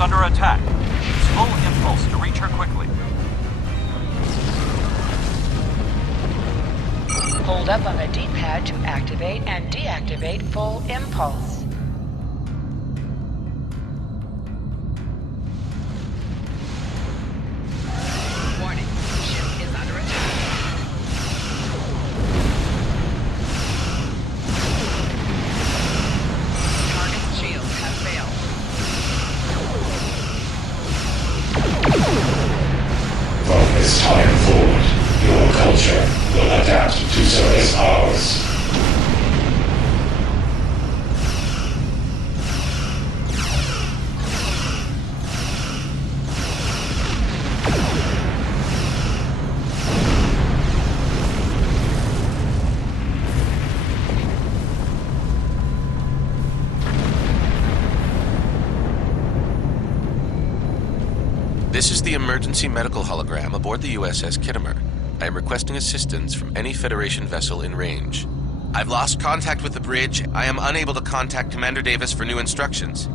is under attack. Use full impulse to reach her quickly. Hold up on the D-pad to activate and deactivate full impulse. Warning, ship is under attack. Target's shields have failed. From this time forward, your culture will adapt to service ours. This is the emergency medical hologram aboard the USS Kittimer. I am requesting assistance from any Federation vessel in range. I've lost contact with the bridge. I am unable to contact Commander Davis for new instructions.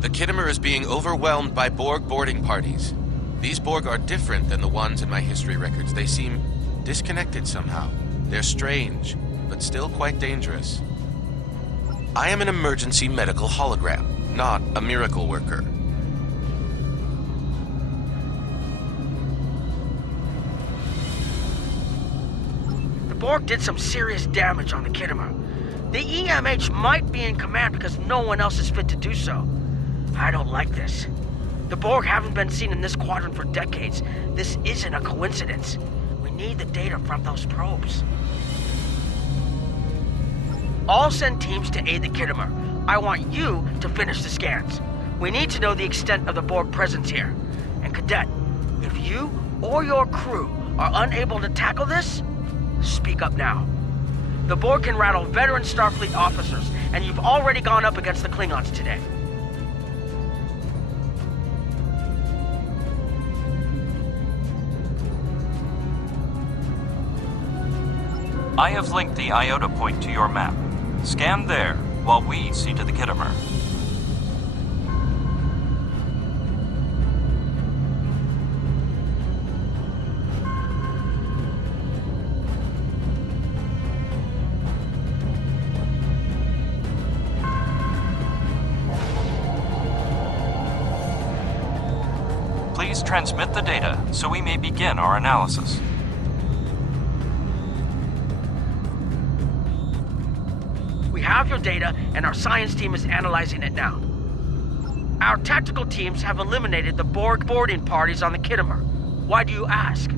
The Kittimer is being overwhelmed by Borg boarding parties. These Borg are different than the ones in my history records. They seem disconnected somehow. They're strange, but still quite dangerous. I am an emergency medical hologram, not a miracle worker. Borg did some serious damage on the Kittimer. The EMH might be in command because no one else is fit to do so. I don't like this. The Borg haven't been seen in this quadrant for decades. This isn't a coincidence. We need the data from those probes. I'll send teams to aid the Kittimer. I want you to finish the scans. We need to know the extent of the Borg presence here. And Cadet, if you or your crew are unable to tackle this, speak up now. The Borg can rattle veteran Starfleet officers, and you've already gone up against the Klingons today. I have linked the Iota point to your map. Scan there, while we see to the Kittimer. Please transmit the data so we may begin our analysis. We have your data, and our science team is analyzing it now. Our tactical teams have eliminated the Borg boarding parties on the Kittimer. Why do you ask?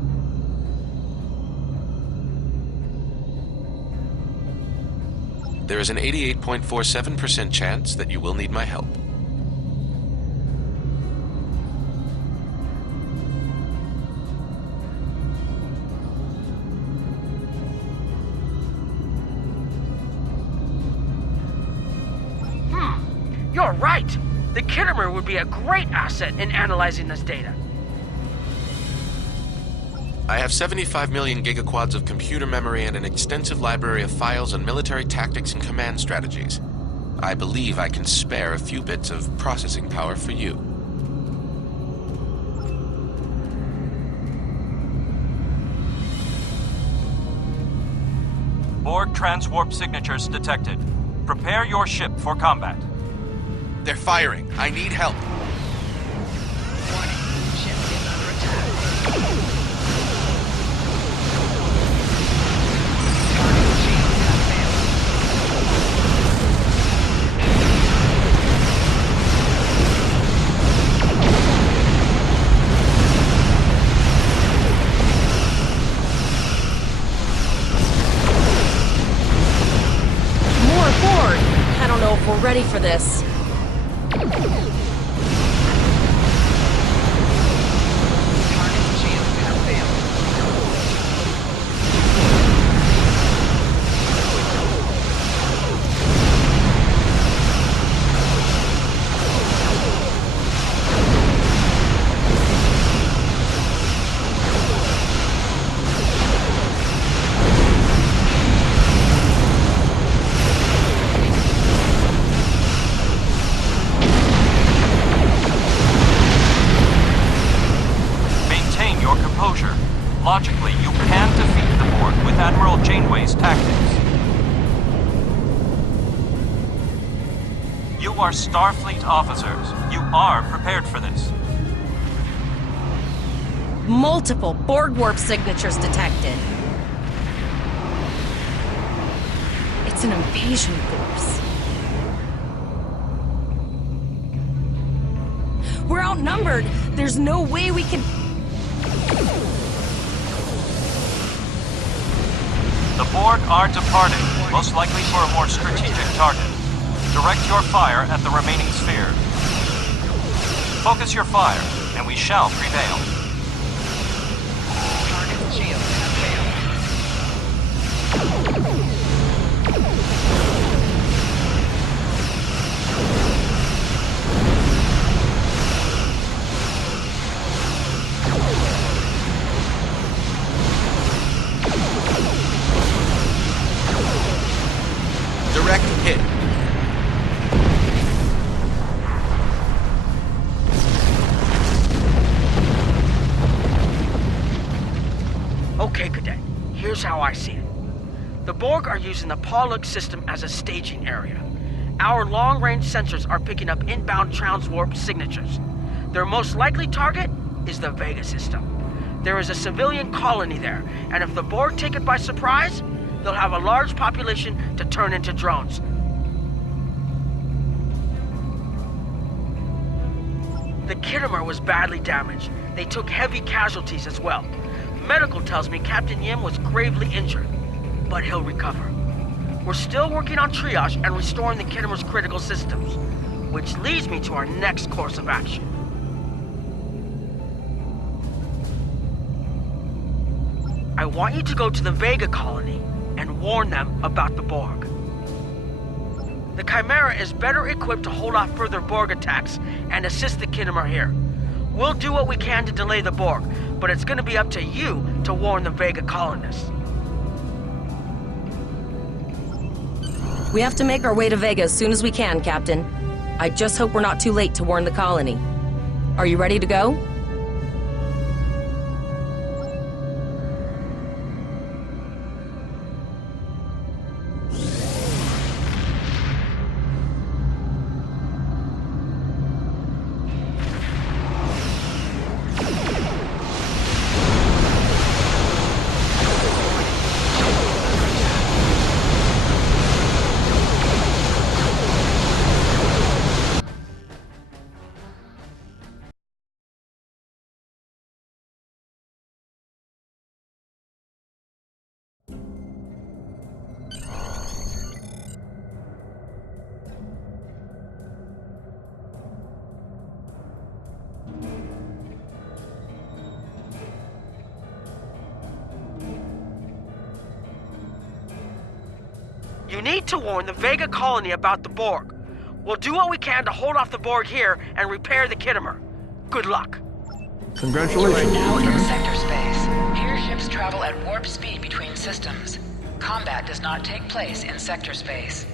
There is an 88.47% chance that you will need my help. You're right! The Kittimer would be a great asset in analyzing this data. I have 75 million gigaquads of computer memory and an extensive library of files on military tactics and command strategies. I believe I can spare a few bits of processing power for you. Borg transwarp signatures detected. Prepare your ship for combat. They're firing. I need help. Warning, ship is under attack. Target's shields have failed. More Borg! I don't know if we're ready for this. Target's shields have failed. You are Starfleet officers. You are prepared for this. Multiple Borg warp signatures detected. It's an invasion force. We're outnumbered. There's no way we can... The Borg are departing, most likely for a more strategic target. Direct your fire at the remaining spheres. Focus your fire, and we shall prevail. Target's shields have failed. Direct hit. Okay, Cadet. Here's how I see it. The Borg are using the Pollock system as a staging area. Our long-range sensors are picking up inbound transwarp signatures. Their most likely target is the Vega system. There is a civilian colony there, and if the Borg take it by surprise, they'll have a large population to turn into drones. The Kittimer was badly damaged. They took heavy casualties as well. Medical tells me Captain Yim was gravely injured, but he'll recover. We're still working on triage and restoring the Kittimer's critical systems, which leads me to our next course of action. I want you to go to the Vega colony and warn them about the Borg. The Chimera is better equipped to hold off further Borg attacks and assist the Kittimer here. We'll do what we can to delay the Borg, but it's gonna be up to you to warn the Vega colonists. We have to make our way to Vega as soon as we can, Captain. I just hope we're not too late to warn the colony. Are you ready to go? You need to warn the Vega colony about the Borg. We'll do what we can to hold off the Borg here and repair the Kittimer. Good luck. Congratulations, You are now in Lieutenant. sector space. Here ships travel at warp speed between systems. Combat does not take place in sector space.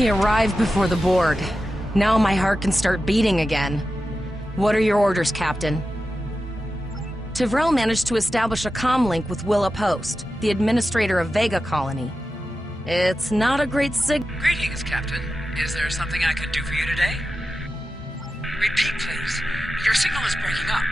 We arrived before the Borg. Now my heart can start beating again. What are your orders, Captain? Tivrell managed to establish a comm link with Willa Post, the administrator of Vega Colony. It's not a great Greetings, Captain. Is there something I can do for you today? Repeat, please. Your signal is breaking up.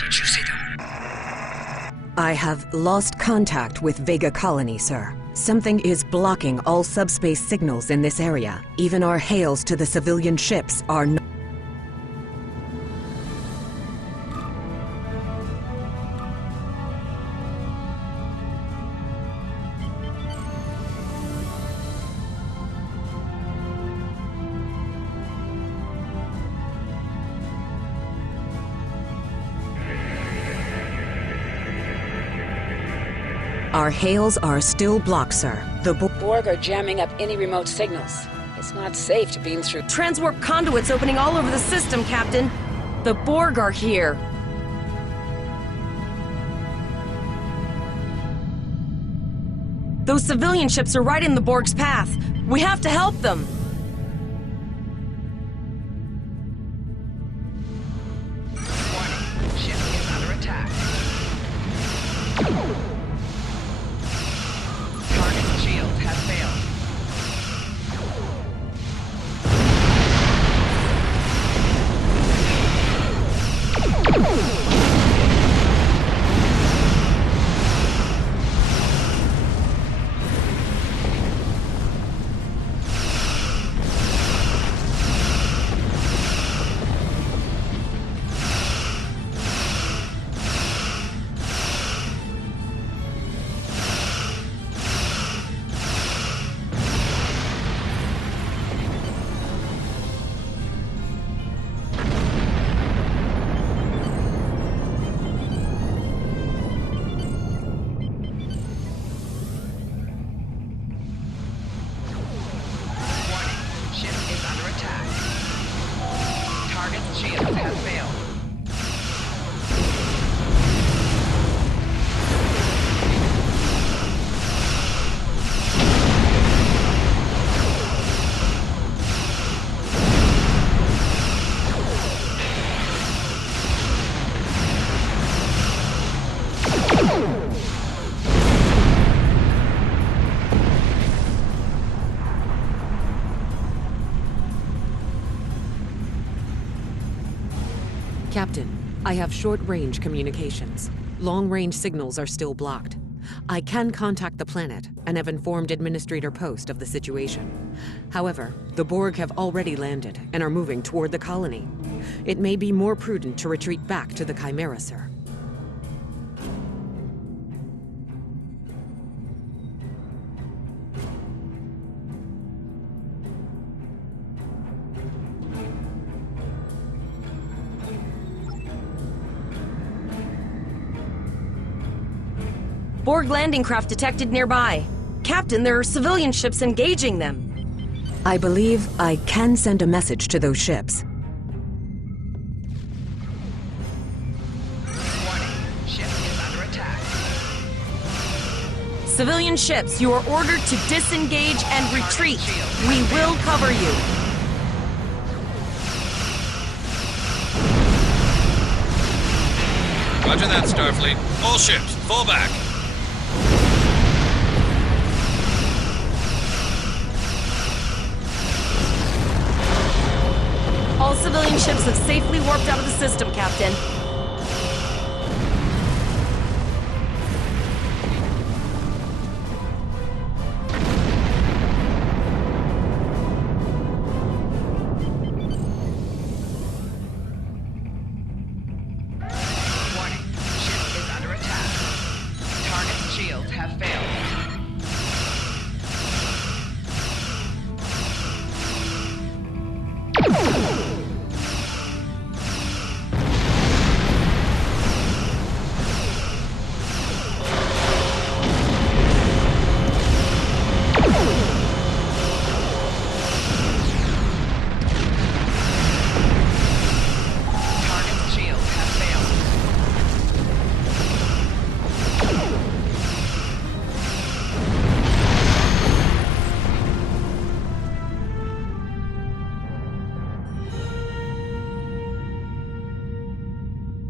Did you say that? I have lost contact with Vega Colony, sir. Something is blocking all subspace signals in this area. Even our hails to the civilian ships are not. Our hails are still blocked, sir. The Borg are jamming up any remote signals. It's not safe to beam through. transwarp conduits opening all over the system, Captain. The Borg are here. Those civilian ships are right in the Borg's path. We have to help them. Warning. Ship is under attack. Target shields have failed. Ship is under attack. Target's shields have failed. Captain, I have short-range communications. Long-range signals are still blocked. I can contact the planet and have informed Administrator Post of the situation. However, the Borg have already landed and are moving toward the colony. It may be more prudent to retreat back to the Chimera, sir. Borg landing craft detected nearby. Captain, there are civilian ships engaging them. I believe I can send a message to those ships. Warning. Ship is under attack. Civilian ships, you are ordered to disengage and retreat. We will cover you. Roger that, Starfleet. All ships, fall back. All civilian ships have safely warped out of the system, Captain. Warning. Ship is under attack. Target's shields have failed.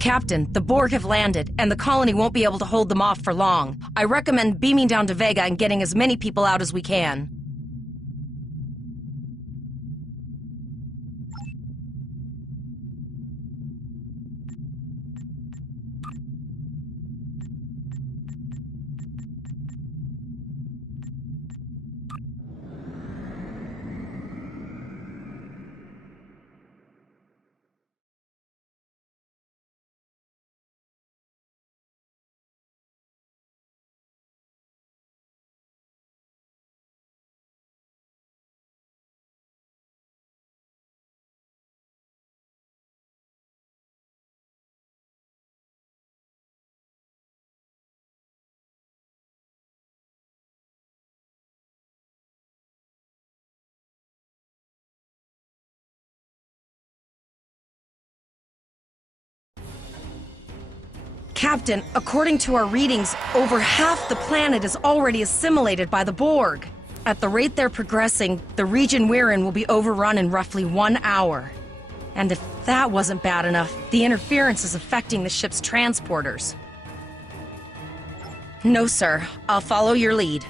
Captain, the Borg have landed, and the colony won't be able to hold them off for long. I recommend beaming down to Vega and getting as many people out as we can. Captain, according to our readings, over half the planet is already assimilated by the Borg. At the rate they're progressing, the region we're in will be overrun in roughly 1 hour. And if that wasn't bad enough, the interference is affecting the ship's transporters. No, sir. I'll follow your lead.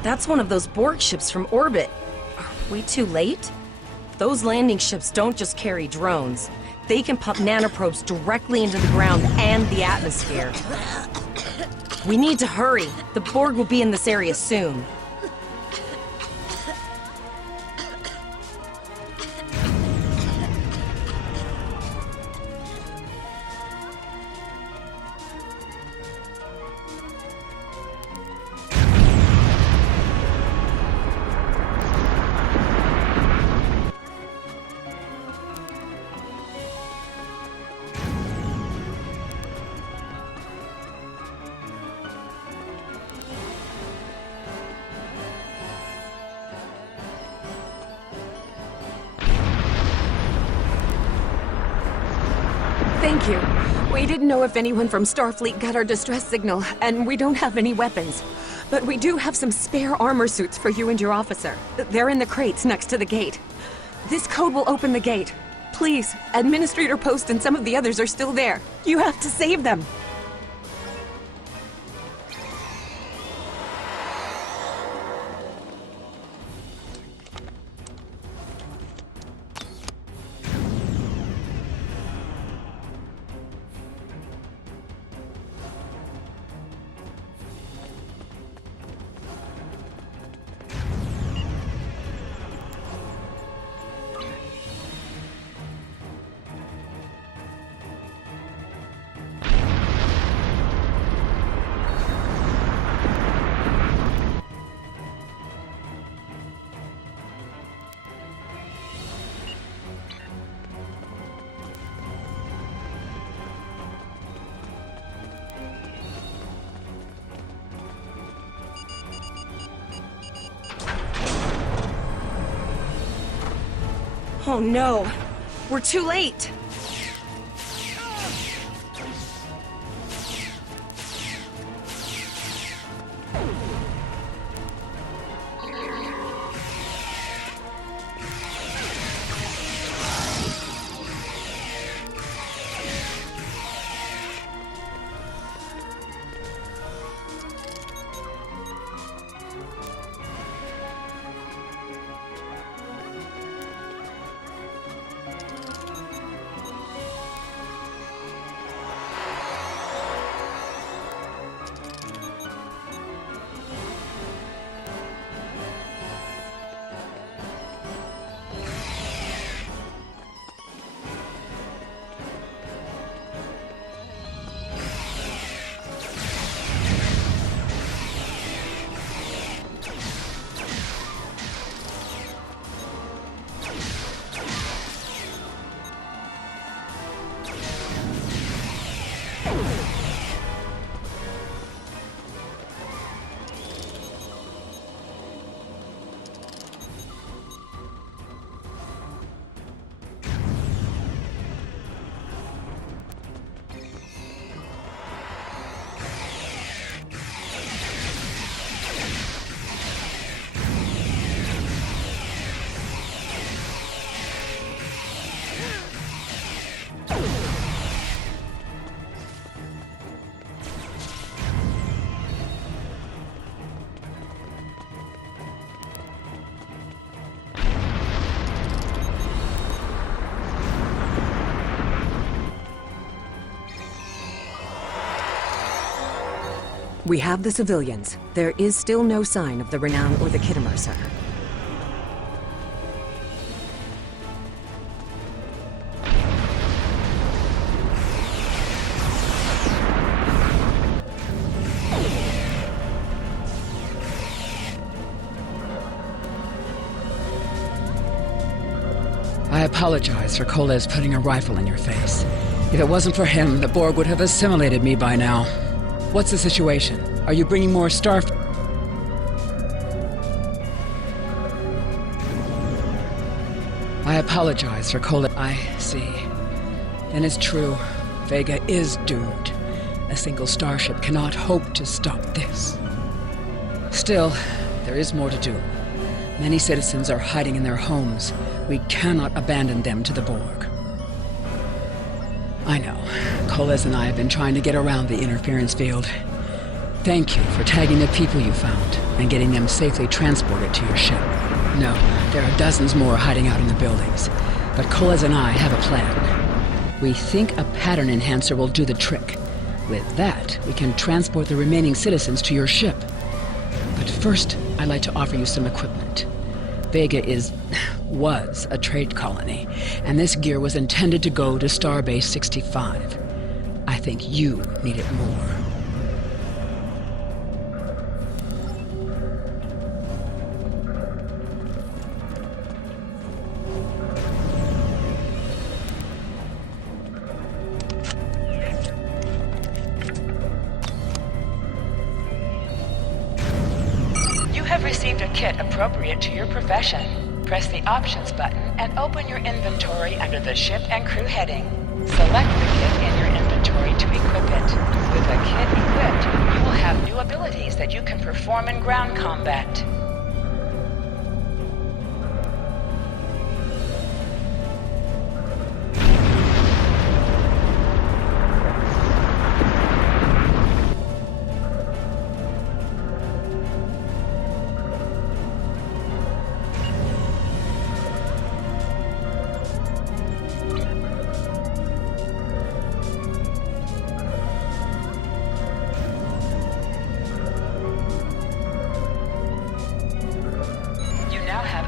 That's one of those Borg ships from orbit. Are we too late? Those landing ships don't just carry drones. They can pump nanoprobes directly into the ground and the atmosphere. We need to hurry. The Borg will be in this area soon. Thank you. We didn't know if anyone from Starfleet got our distress signal, and we don't have any weapons. But we do have some spare armor suits for you and your officer. They're in the crates next to the gate. This code will open the gate. Please, Administrator Post and some of the others are still there. You have to save them. Oh no, we're too late. We have the civilians. There is still no sign of the Renown or the Kittimer, sir. I apologize for Koles putting a rifle in your face. If it wasn't for him, the Borg would have assimilated me by now. What's the situation? Are you bringing more I apologize for Koles. I see. Then it's true. Vega is doomed. A single starship cannot hope to stop this. Still, there is more to do. Many citizens are hiding in their homes. We cannot abandon them to the Borg. I know. Koles and I have been trying to get around the interference field. Thank you for tagging the people you found and getting them safely transported to your ship. No, there are dozens more hiding out in the buildings. But Koles and I have a plan. We think a pattern enhancer will do the trick. With that, we can transport the remaining citizens to your ship. But first, I'd like to offer you some equipment. Vega was a trade colony, and this gear was intended to go to Starbase 65. I think you need it more. You have received a kit appropriate to your profession. Press the Options button and open your inventory under the Ship and Crew heading. Select the kit in your inventory to equip it. With a kit equipped, you will have new abilities that you can perform in ground combat.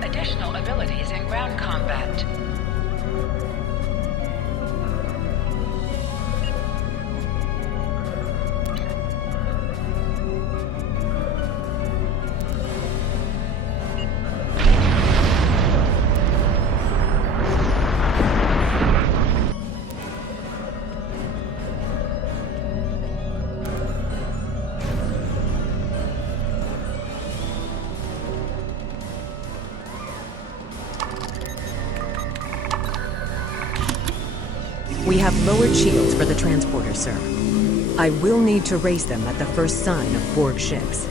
Additional abilities in ground combat. We have lowered shields for the transporter, sir. I will need to raise them at the first sign of Borg ships.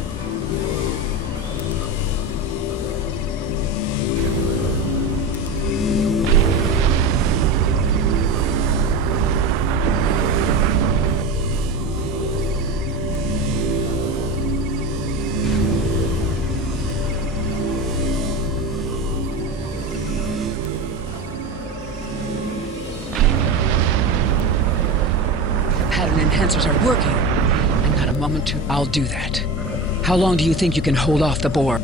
Enhancers are working. And not a moment too. I'll do that. How long do you think you can hold off the Borg?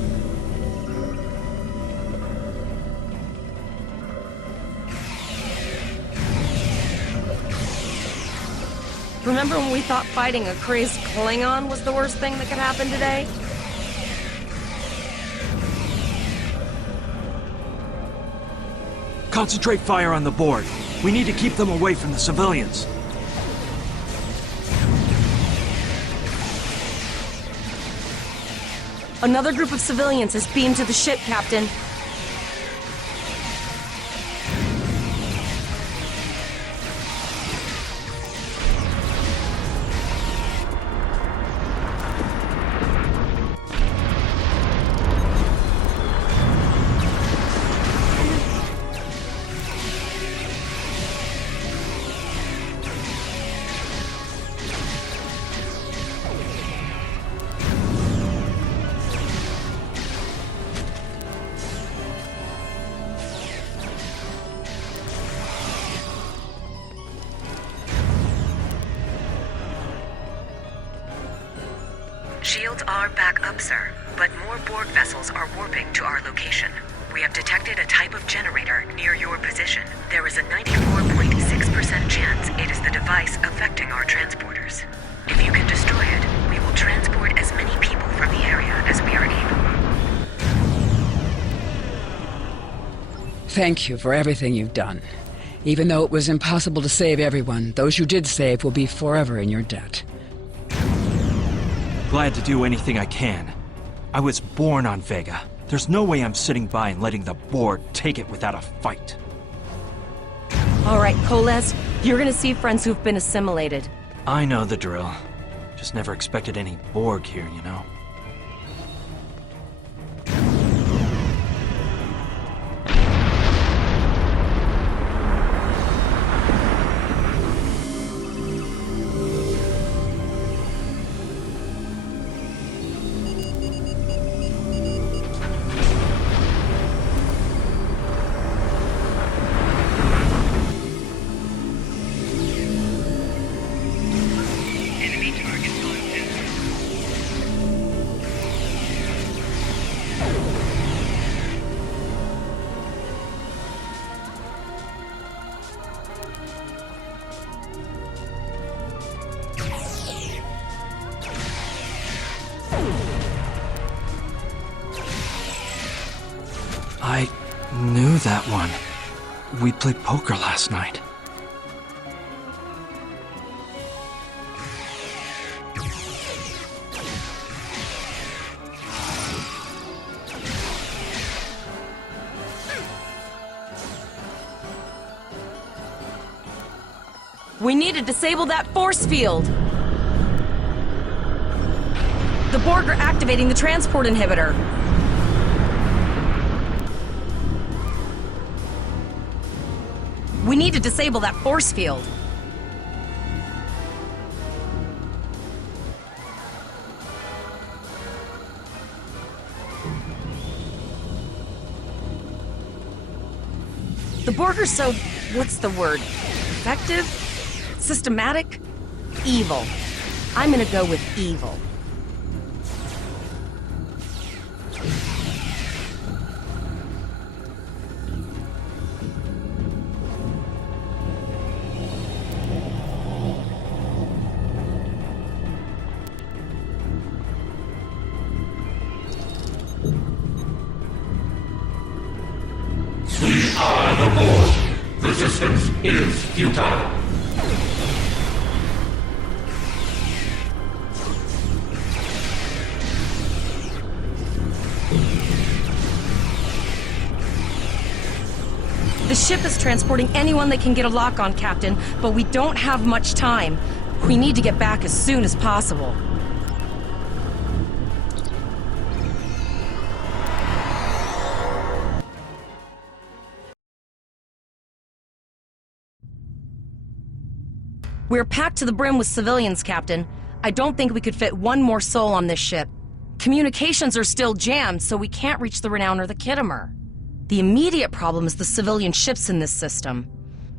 Remember when we thought fighting a crazed Klingon was the worst thing that could happen today? Concentrate fire on the Borg. We need to keep them away from the civilians. Another group of civilians has beamed to the ship, Captain. Shields are back up, sir, but more Borg vessels are warping to our location. We have detected a type of generator near your position. There is a 94.6% chance it is the device affecting our transporters. If you can destroy it, we will transport as many people from the area as we are able. Thank you for everything you've done. Even though it was impossible to save everyone, those you did save will be forever in your debt. Glad to do anything I can. I was born on Vega. There's no way I'm sitting by and letting the Borg take it without a fight. All right, Koles, you're gonna see friends who've been assimilated. I know the drill. Just never expected any Borg here, you know? I knew that one. We played poker last night. We need to disable that force field! The Borg are activating the transport inhibitor. We need to disable that force field. The Borg are so... what's the word? Effective? Systematic? Evil. I'm gonna go with evil. We are the Borg. Resistance is futile. The ship is transporting anyone they can get a lock on, Captain, but we don't have much time. We need to get back as soon as possible. We're packed to the brim with civilians, Captain. I don't think we could fit one more soul on this ship. Communications are still jammed, so we can't reach the Renown or the Kittimer. The immediate problem is the civilian ships in this system.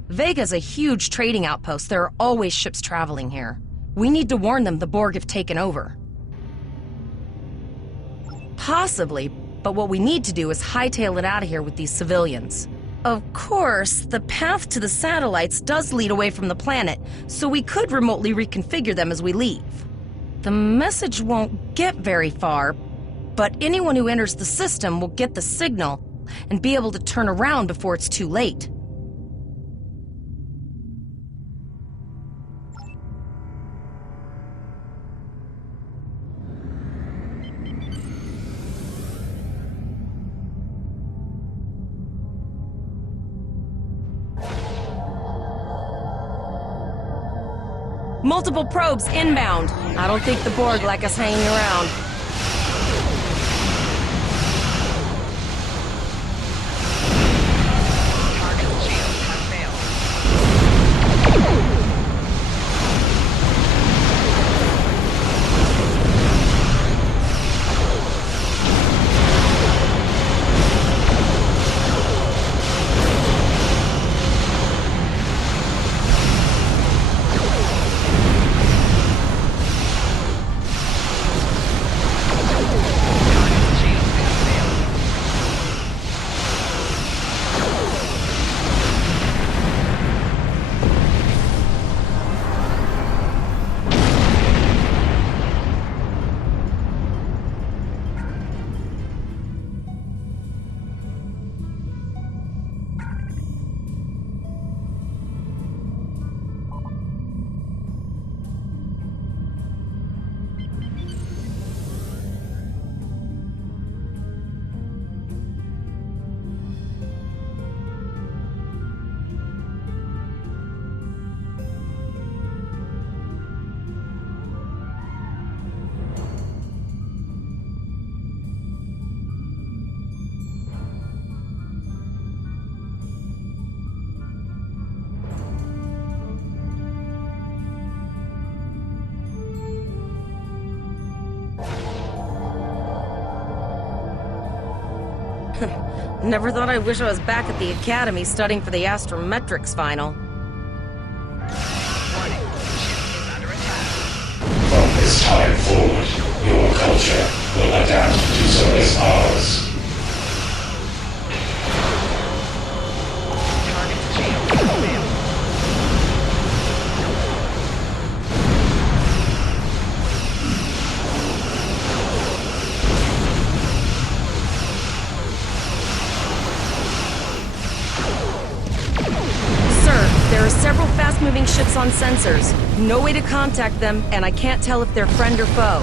Vega's a huge trading outpost. There are always ships traveling here. We need to warn them the Borg have taken over. Possibly, but what we need to do is hightail it out of here with these civilians. Of course, the path to the satellites does lead away from the planet, so we could remotely reconfigure them as we leave. The message won't get very far, but anyone who enters the system will get the signal and be able to turn around before it's too late. Multiple probes inbound. I don't think the Borg like us hanging around. Target shields have failed. Never thought I'd wish I was back at the academy studying for the astrometrics final. From this time forward, your culture will adapt to so as ours. There are several fast-moving ships on sensors. No way to contact them, and I can't tell if they're friend or foe.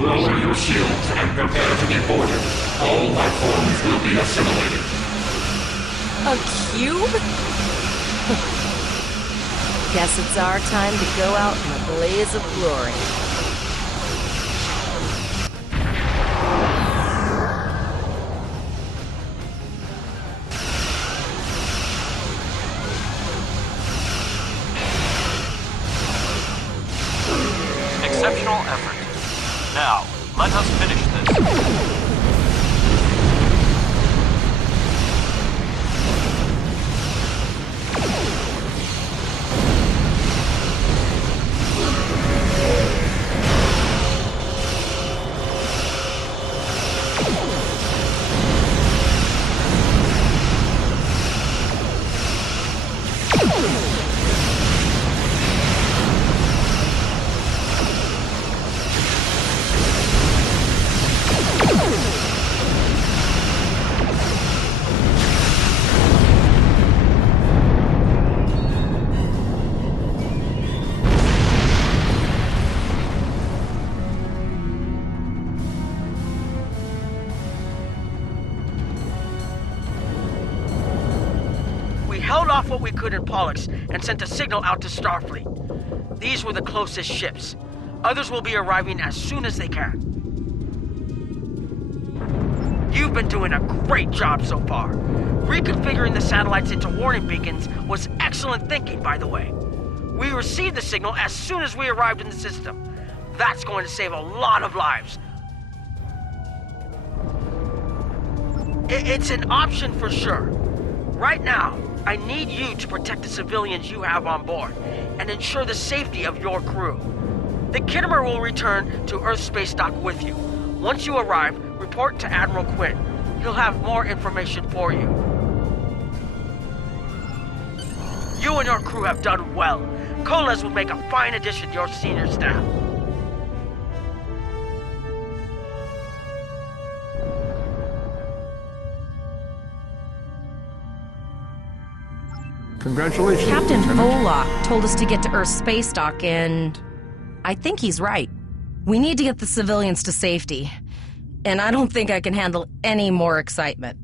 Lower your shields and prepare to be boarded. All life forms will be assimilated. A cube? Guess it's our time to go out in a blaze of glory. Exceptional effort. Now, let us finish this. Held off what we could in Pollux and sent a signal out to Starfleet. These were the closest ships. Others will be arriving as soon as they can. You've been doing a great job so far. Reconfiguring the satellites into warning beacons was excellent thinking, by the way. We received the signal as soon as we arrived in the system. That's going to save a lot of lives. It's an option for sure. Right now, I need you to protect the civilians you have on board and ensure the safety of your crew. The Kittimer will return to Earth Spacedock with you. Once you arrive, report to Admiral Quinn. He'll have more information for you. You and your crew have done well. Colas will make a fine addition to your senior staff. Congratulations. Captain Lieutenant. Olak told us to get to Earth Spacedock, and I think he's right. We need to get the civilians to safety, and I don't think I can handle any more excitement.